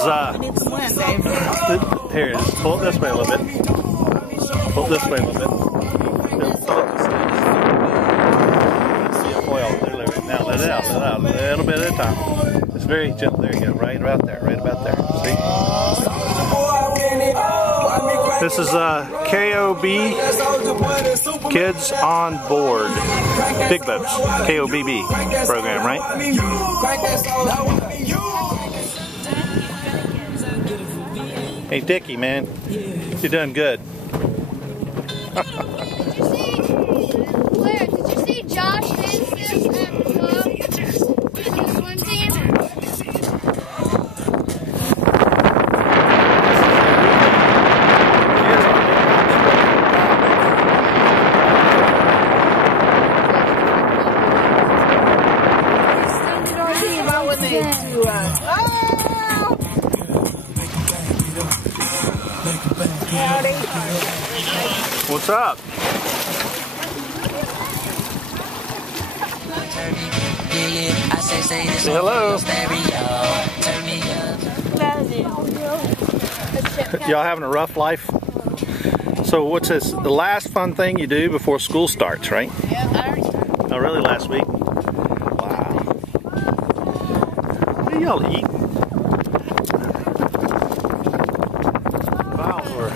is need some wind, Dave. Here, just pull it this way a little bit. Pull it this way a little bit. See a foil. Now let it out, let it out. A little bit at a time. It's very gentle. There you go. Right about there. Right about there. See? This is KOB Kids on Board. Big Boats. KOBB program, right? Hey Dickie, man. You're doing good. Blair, did you see Josh did this at the club? Swim team? What's up? Say hello. Y'all having a rough life? So what's this? The last fun thing you do before school starts, right? Yeah, I already started. Oh, really? Last week? Wow. What are y'all eating? Valves were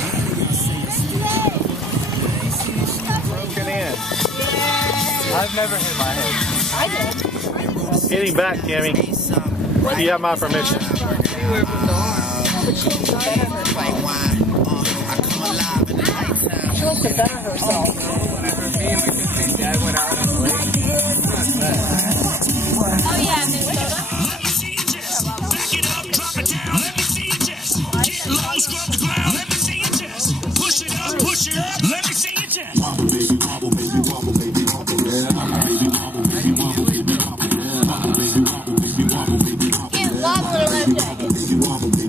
broken in. I've never hit my head. I did. Get him back, Jimmy. You have my permission. She wants to better herself. Oh yeah, Minnesota. Can't wobble it left.